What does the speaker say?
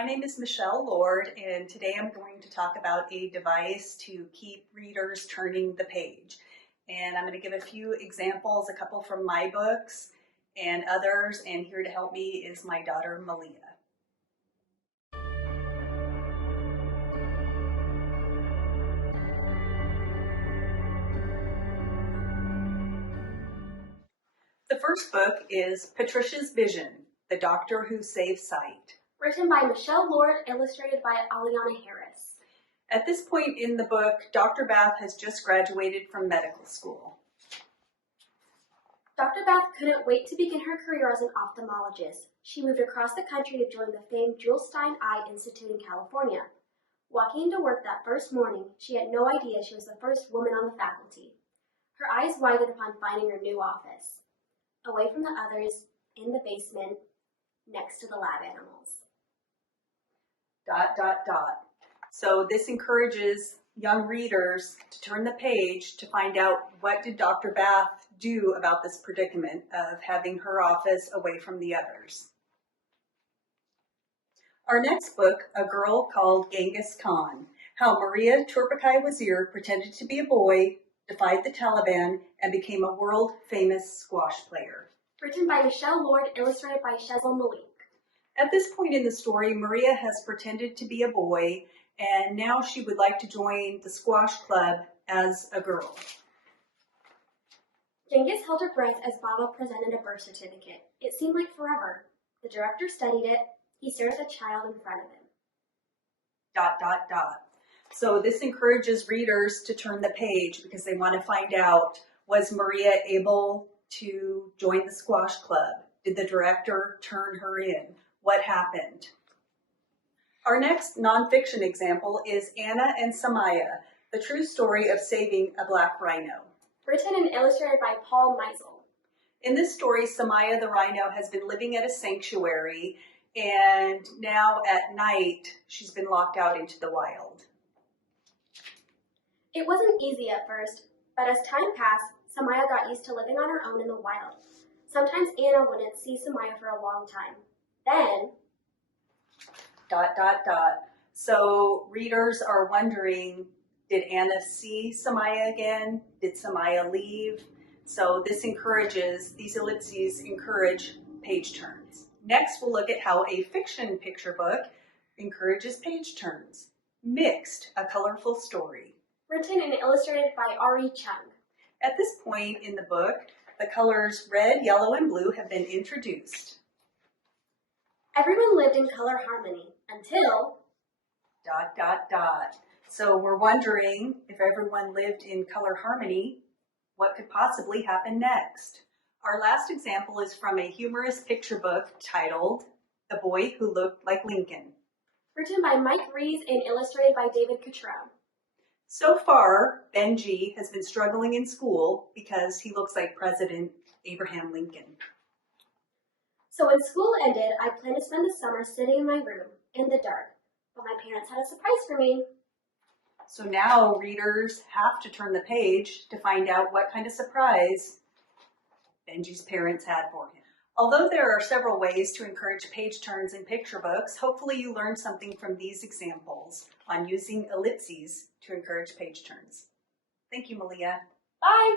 My name is Michelle Lord, and today I'm going to talk about a device to keep readers turning the page. And I'm going to give a few examples, a couple from my books and others, and here to help me is my daughter, Malia. The first book is Patricia's Vision, The Doctor Who Saves Sight. Written by Michelle Lord, illustrated by Aliana Harris. At this point in the book, Dr. Bath has just graduated from medical school. Dr. Bath couldn't wait to begin her career as an ophthalmologist. She moved across the country to join the famed Jules Stein Eye Institute in California. Walking into work that first morning, she had no idea she was the first woman on the faculty. Her eyes widened upon finding her new office, away from the others, in the basement, next to the lab animals. ... So this encourages young readers to turn the page to find out what did Dr. Bath do about this predicament of having her office away from the others. Our next book, A Girl Called Genghis Khan, How Maria Turpakai Wazir pretended to be a boy, defied the Taliban, and became a world-famous squash player. Written by Michelle Lord, illustrated by Shezel Malik. At this point in the story, Maria has pretended to be a boy, and now she would like to join the squash club as a girl. Genghis held her breath as Baba presented a birth certificate. It seemed like forever. The director studied it. He stared at the child in front of him. ... So this encourages readers to turn the page because they want to find out, was Maria able to join the squash club? Did the director turn her in? What happened? Our next nonfiction example is Anna and Samaya, the true story of saving a black rhino. Written and illustrated by Paul Meisel. In this story, Samaya the rhino has been living at a sanctuary, and now at night she's been locked out into the wild. It wasn't easy at first, but as time passed, Samaya got used to living on her own in the wild. Sometimes Anna wouldn't see Samaya for a long time. Then... ... So readers are wondering, did Anna see Samaya again? Did Samaya leave? So these ellipses encourage page turns. Next, we'll look at how a fiction picture book encourages page turns. Mixed, a colorful story. Written and illustrated by Ari Chung. At this point in the book, the colors red, yellow, and blue have been introduced. Everyone lived in color harmony until... ... So we're wondering, if everyone lived in color harmony, what could possibly happen next? Our last example is from a humorous picture book titled The Boy Who Looked Like Lincoln. Written by Mike Rees and illustrated by David Cottrell. So far, Benji has been struggling in school because he looks like President Abraham Lincoln. So when school ended, I planned to spend the summer sitting in my room, in the dark, but my parents had a surprise for me. So now readers have to turn the page to find out what kind of surprise Benji's parents had for him. Although there are several ways to encourage page turns in picture books, hopefully you learned something from these examples on using ellipses to encourage page turns. Thank you, Malia. Bye!